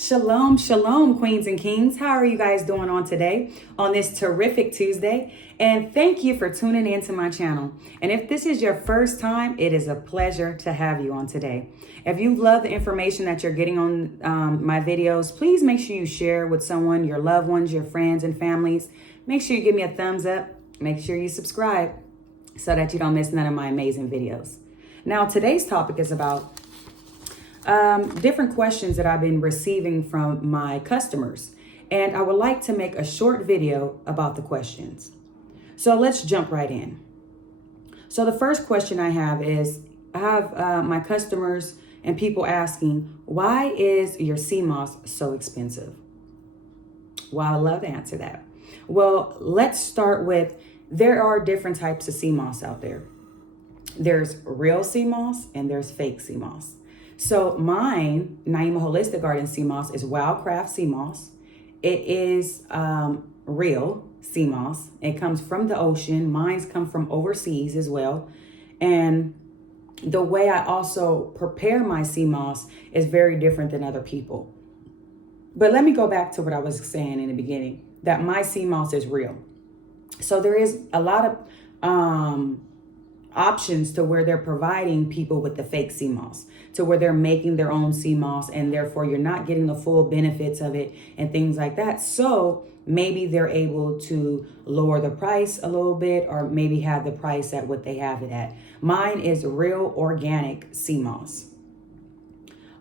Shalom, shalom, queens and kings. How are you guys doing on today, on this terrific Tuesday? And thank you for tuning into my channel. And if this is your first time, it is a pleasure to have you on today. If you love the information that you're getting on my videos, please make sure you share with someone, your loved ones, your friends and families. Make sure you give me a thumbs up. Make sure you subscribe so that you don't miss none of my amazing videos. Now, today's topic is about different questions that I've been receiving from my customers. And I would like to make a short video about the questions. So let's jump right in. So the first question I have is, I have my customers and people asking, why is your sea moss so expensive? Well, I love to answer that. Well, let's start with, there are different types of sea moss out there. There's real sea moss and there's fake sea moss. So mine, Naima Holistic Garden sea moss, is Wildcraft sea moss. It is real sea moss. It comes from the ocean. Mine's come from overseas as well. And the way I also prepare my sea moss is very different than other people. But let me go back to what I was saying in the beginning, that my sea moss is real. So there is a lot of options to where they're providing people with the fake sea moss, to where they're making their own sea moss, and therefore you're not getting the full benefits of it and things like that. So maybe they're able to lower the price a little bit, or maybe have the price at what they have it at. Mine is real organic sea moss.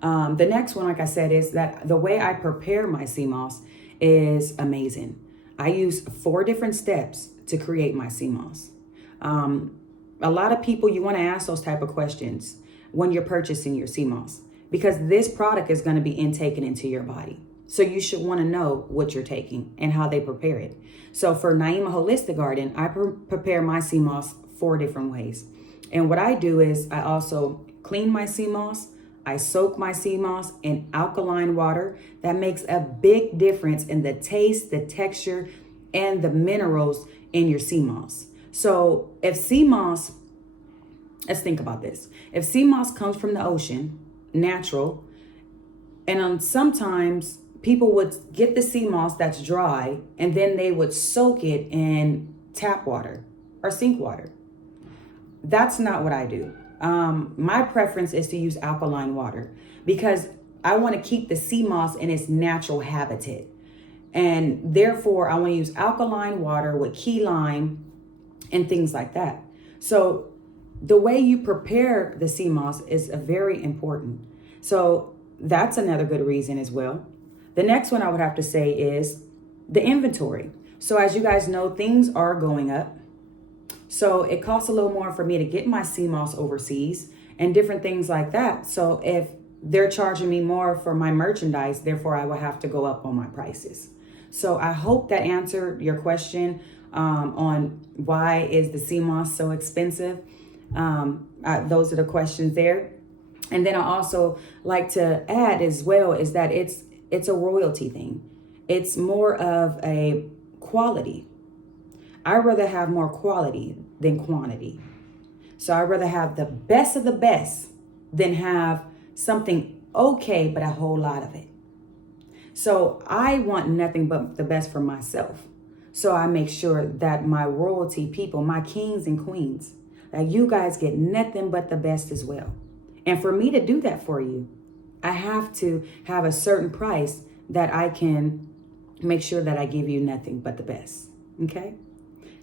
The next one, like I said, is that the way I prepare my sea moss is amazing. I use 4 different steps to create my sea moss. A lot of people, you want to ask those type of questions when you're purchasing your sea moss, because this product is going to be intaken into your body. So you should want to know what you're taking and how they prepare it. So for Naima Holistic Garden, I prepare my sea moss 4 different ways. And what I do is I also clean my sea moss. I soak my sea moss in alkaline water. That makes a big difference in the taste, the texture, and the minerals in your sea moss. So if sea moss, let's think about this. If sea moss comes from the ocean, natural, and sometimes people would get the sea moss that's dry and then they would soak it in tap water or sink water. That's not what I do. My preference is to use alkaline water because I want to keep the sea moss in its natural habitat. And therefore, I want to use alkaline water with key lime and things like that. So the way you prepare the sea moss is very important. So that's another good reason as well. The next one I would have to say is the inventory. So as you guys know, things are going up. So it costs a little more for me to get my sea moss overseas and different things like that. So if they're charging me more for my merchandise, therefore I will have to go up on my prices. So I hope that answered your question on why is the sea moss so expensive. Those are the questions there. And then I also like to add as well is that it's a royalty thing. It's more of a quality. I'd rather have more quality than quantity. So I'd rather have the best of the best than have something okay, but a whole lot of it. So I want nothing but the best for myself. So I make sure that my royalty people, my kings and queens, that you guys get nothing but the best as well. And for me to do that for you, I have to have a certain price that I can make sure that I give you nothing but the best. Okay?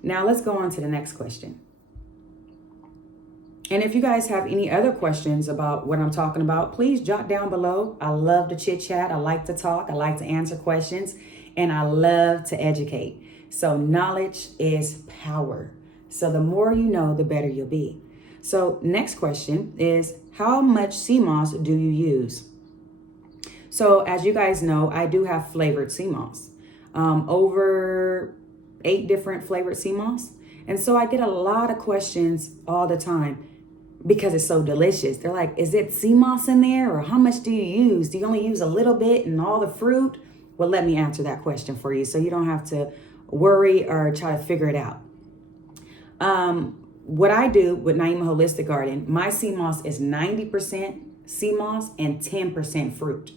Now let's go on to the next question. And if you guys have any other questions about what I'm talking about, please jot down below. I love to chit chat. I like to talk. I like to answer questions, and I love to educate. So knowledge is power. So the more you know, the better you'll be. So next question is, how much sea moss do you use? So as you guys know, I do have flavored sea moss, over 8 different flavored sea moss. And so I get a lot of questions all the time because it's so delicious. They're like, is it sea moss in there? Or how much do you use? Do you only use a little bit and all the fruit? Well, let me answer that question for you so you don't have to worry or try to figure it out. What I do with Naima Holistic Garden, my sea moss is 90% sea moss and 10% fruit.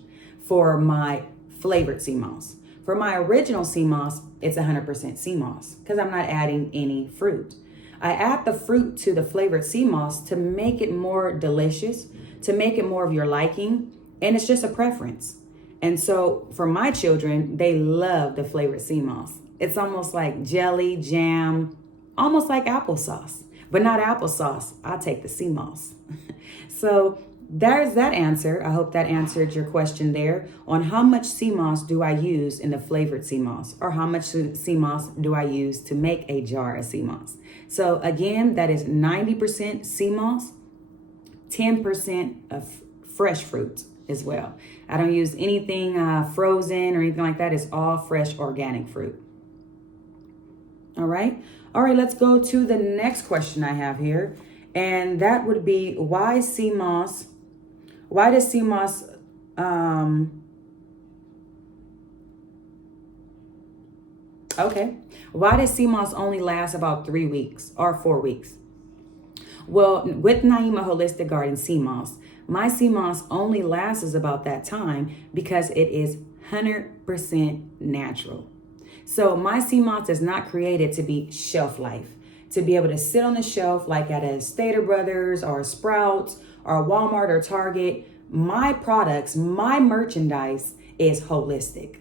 for my flavored sea moss. For my original sea moss, it's 100% sea moss because I'm not adding any fruit. I add the fruit to the flavored sea moss to make it more delicious, to make it more of your liking, and it's just a preference. And so for my children, they love the flavored sea moss. It's almost like jelly, jam, almost like applesauce, but not applesauce. I'll take the sea moss. So there's that answer. I hope that answered your question there on how much sea moss do I use in the flavored sea moss, or how much sea moss do I use to make a jar of sea moss. So again, that is 90% sea moss, 10% of fresh fruit as well. I don't use anything frozen or anything like that. It's all fresh organic fruit. All right. Let's go to the next question I have here. And that would be, why does sea moss, why does sea moss only last about 3 weeks or 4 weeks? Well, with Naima Holistic Garden sea moss, my sea moss only lasts about that time because it is 100% natural. So my sea moss is not created to be shelf life, to be able to sit on the shelf like at a Stater Brothers or Sprouts or Walmart or Target. My products, my merchandise is holistic.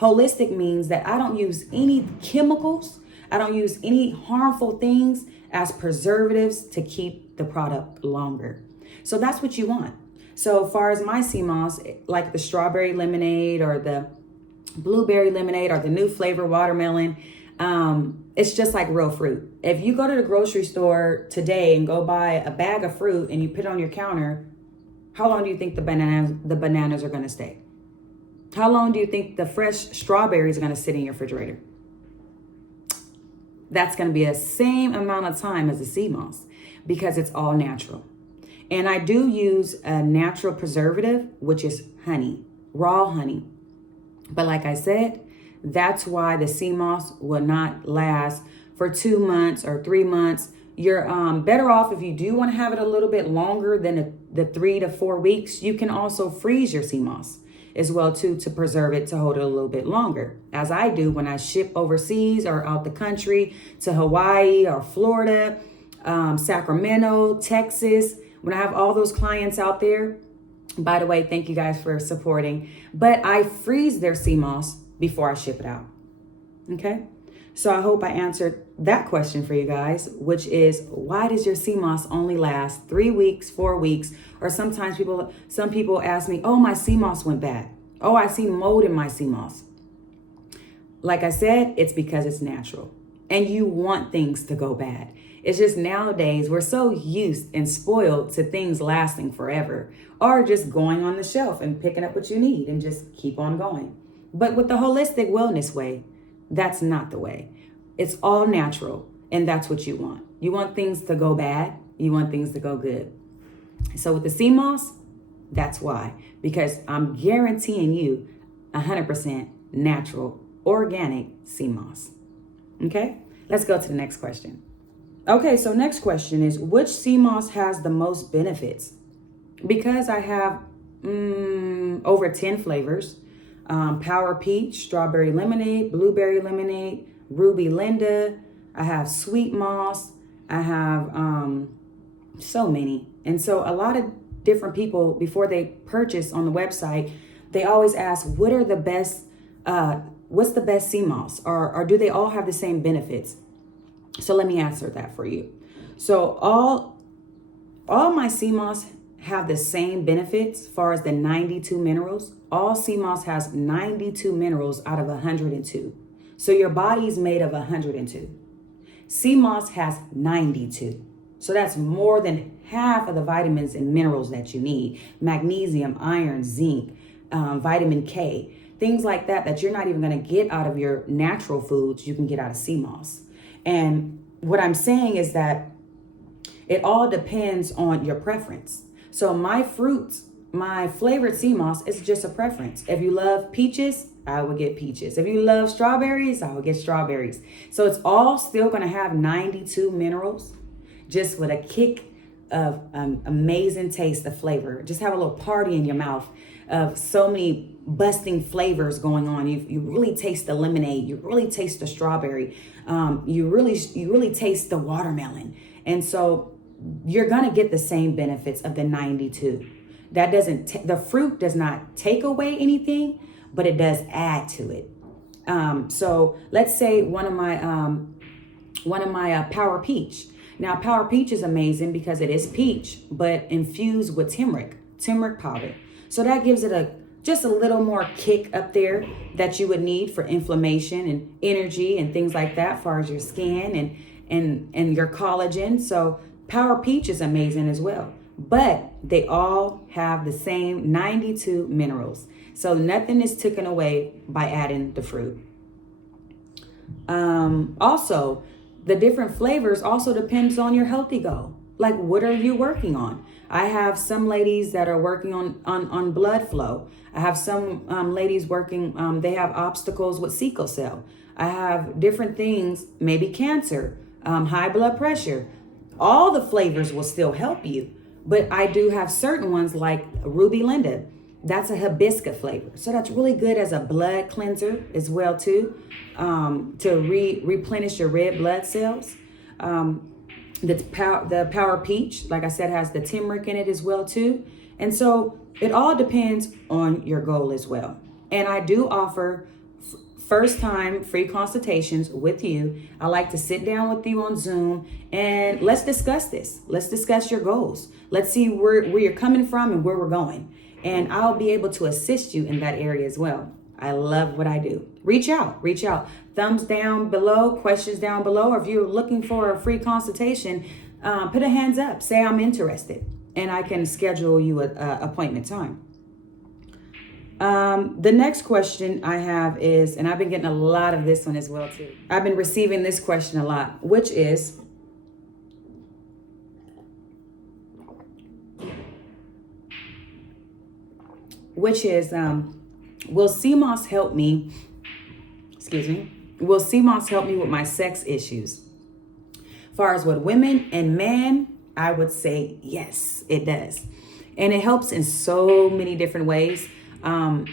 Holistic means that I don't use any chemicals. I don't use any harmful things as preservatives to keep the product longer. So that's what you want. So as far as my sea moss, like the strawberry lemonade or the blueberry lemonade or the new flavor watermelon, it's just like real fruit. If you go to the grocery store today and go buy a bag of fruit and you put it on your counter, how long do you think the bananas are going to stay? How long do you think the fresh strawberries are going to sit in your refrigerator? That's going to be the same amount of time as the sea moss because it's all natural. And I do use a natural preservative, which is honey, raw honey. But like I said, that's why the sea moss will not last for 2 months or 3 months. You're better off if you do want to have it a little bit longer than the 3 to 4 weeks. You can also freeze your sea moss as well too, to preserve it, to hold it a little bit longer, as I do when I ship overseas or out the country to Hawaii or Florida, Sacramento, Texas. When I have all those clients out there, by the way, thank you guys for supporting, but I freeze their sea moss before I ship it out. Okay. So I hope I answered that question for you guys, which is, why does your sea moss only last 3 weeks, 4 weeks? Or sometimes some people ask me, oh, my sea moss went bad. Oh, I see mold in my sea moss. Like I said, it's because it's natural and you want things to go bad. It's just nowadays we're so used and spoiled to things lasting forever, or just going on the shelf and picking up what you need and just keep on going. But with the holistic wellness way, that's not the way. It's all natural, and that's what you want. You want things to go bad. You want things to go good. So with the sea moss, that's why. Because I'm guaranteeing you 100% natural, organic sea moss. Okay? Let's go to the next question. Okay, so next question is, which sea moss has the most benefits? Because I have over 10 flavors. Power Peach, Strawberry Lemonade, Blueberry Lemonade, Ruby Linda. I have Sweet Moss. I have so many. And so a lot of different people, before they purchase on the website, they always ask, what are the best, what's the best sea moss? Or do they all have the same benefits? So let me answer that for you. So all my sea moss have the same benefits as far as the 92 minerals. All sea moss has 92 minerals out of 102. So your body's made of 102. Sea moss has 92. So that's more than half of the vitamins and minerals that you need. Magnesium, iron, zinc, vitamin K, things like that you're not even going to get out of your natural foods, you can get out of sea moss. And what I'm saying is that it all depends on your preference. So my fruits, my flavored sea moss is just a preference. If you love peaches, I will get peaches. If you love strawberries, I will get strawberries. So it's all still going to have 92 minerals, just with a kick of amazing taste of flavor. Just have a little party in your mouth. of so many busting flavors going on. You really taste the lemonade. You really taste the strawberry. You really taste the watermelon. And so you're going to get the same benefits of the 92. That doesn't, the fruit does not take away anything, but it does add to it. So let's say one of my Power Peach. Now, Power Peach is amazing because it is peach, but infused with turmeric powder. So that gives it just a little more kick up there that you would need for inflammation and energy and things like that, as far as your skin and your collagen. So Power Peach is amazing as well. But they all have the same 92 minerals. So nothing is taken away by adding the fruit. Also, the different flavors also depends on your healthy goal. Like, what are you working on? I have some ladies that are working on blood flow. I have some ladies working, they have obstacles with sickle cell. I have different things, maybe cancer, high blood pressure. All the flavors will still help you. But I do have certain ones like Ruby Linda. That's a hibiscus flavor. So that's really good as a blood cleanser as well too, to replenish your red blood cells. The Power Peach, like I said, has the turmeric in it as well too. And so it all depends on your goal as well. And I do offer first time free consultations with you. I like to sit down with you on Zoom and let's discuss this. Let's discuss your goals. Let's see where you're coming from and where we're going. And I'll be able to assist you in that area as well. I love what I do. Reach out. Thumbs down below, questions down below. Or if you're looking for a free consultation, put a hands up. Say I'm interested and I can schedule you an appointment time. The next question I have is, and I've been getting a lot of this one as well too. I've been receiving this question a lot, which is, will sea moss help me? Will sea moss help me with my sex issues? As far as with women and men, I would say yes, it does. And it helps in so many different ways. I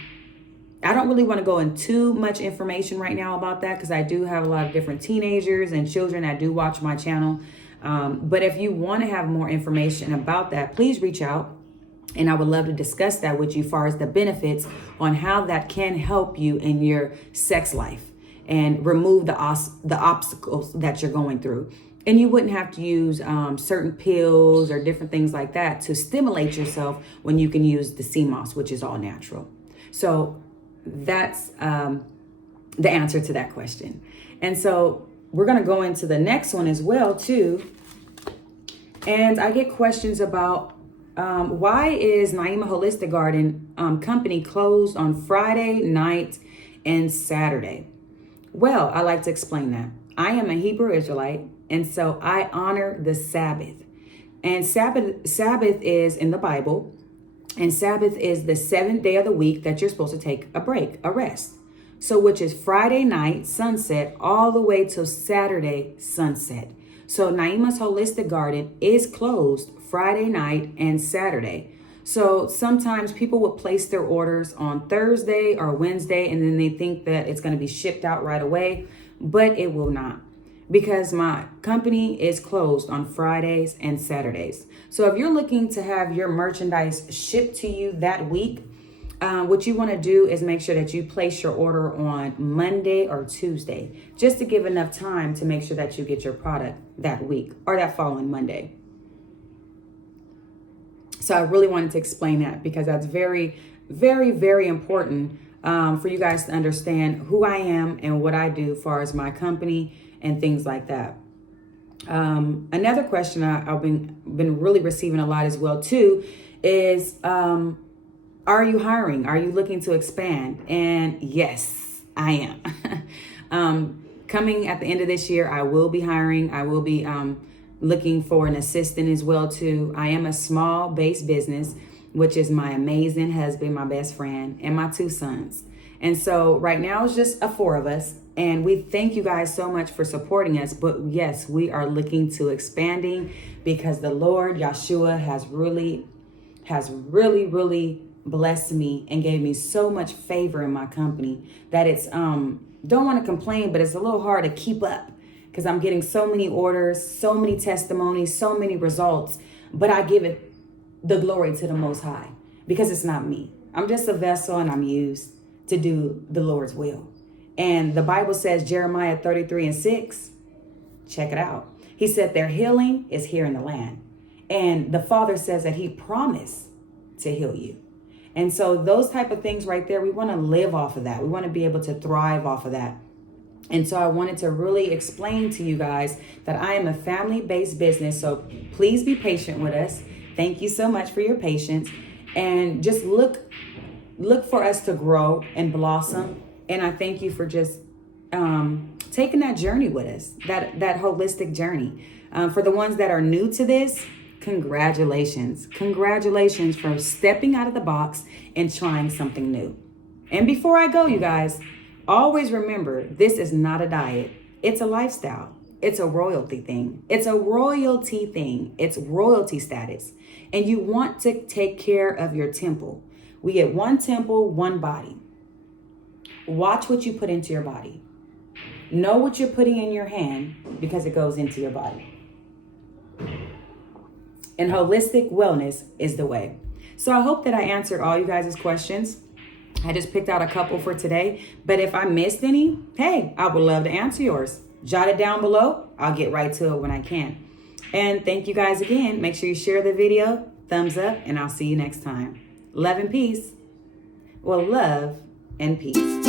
don't really want to go into too much information right now about that because I do have a lot of different teenagers and children that do watch my channel. But if you want to have more information about that, please reach out. And I would love to discuss that with you as far as the benefits on how that can help you in your sex life and remove the obstacles that you're going through. And you wouldn't have to use certain pills or different things like that to stimulate yourself when you can use the sea moss, which is all natural. So that's the answer to that question. And so we're going to go into the next one as well, too. And I get questions about why is Naima Holistic Garden company closed on Friday night and Saturday? Well, I like to explain that. I am a Hebrew Israelite, and so I honor the Sabbath. And Sabbath is in the Bible, and Sabbath is the 7th day of the week that you're supposed to take a break, a rest. So which is Friday night, sunset, all the way till Saturday, sunset. So Naima's Holistic Garden is closed Friday night and Saturday. So sometimes people would place their orders on Thursday or Wednesday, and then they think that it's going to be shipped out right away, but it will not, because my company is closed on Fridays and Saturdays. So if you're looking to have your merchandise shipped to you that week, what you want to do is make sure that you place your order on Monday or Tuesday, just to give enough time to make sure that you get your product that week or that following Monday. So I really wanted to explain that because that's very, very, very important for you guys to understand who I am and what I do as far as my company and things like that. Another question I've been really receiving a lot as well too is, are you hiring? Are you looking to expand? And yes, I am. Coming at the end of this year, I will be hiring. I will be looking for an assistant as well too. I am a small base business, which is my amazing husband, my best friend, and my 2 sons. And so right now it's just 4 of us. And we thank you guys so much for supporting us. But yes, we are looking to expanding because the Lord Yeshua has really blessed me and gave me so much favor in my company that it's don't want to complain, but it's a little hard to keep up because I'm getting so many orders, so many testimonies, so many results. But I give it the glory to the Most High because it's not me. I'm just a vessel and I'm used to do the Lord's will. And the Bible says, Jeremiah 33:6, check it out. He said their healing is here in the land. And the Father says that he promised to heal you. And so those type of things right there, we want to live off of that. We want to be able to thrive off of that. And so I wanted to really explain to you guys that I am a family-based business. So please be patient with us. Thank you so much for your patience. And just look for us to grow and blossom. And I thank you for just taking that journey with us, that holistic journey. For the ones that are new to this, congratulations. Congratulations for stepping out of the box and trying something new. And before I go, you guys, always remember, this is not a diet. It's a lifestyle. It's a royalty thing. It's a royalty thing. It's royalty status. And you want to take care of your temple. We get one temple, one body. Watch what you put into your body. Know what you're putting in your hand because it goes into your body. And holistic wellness is the way. So I hope that I answered all you guys' questions. I just picked out a couple for today. But if I missed any, hey, I would love to answer yours. Jot it down below. I'll get right to it when I can. And thank you guys again. Make sure you share the video, thumbs up, and I'll see you next time. Love and peace. Well, love and peace.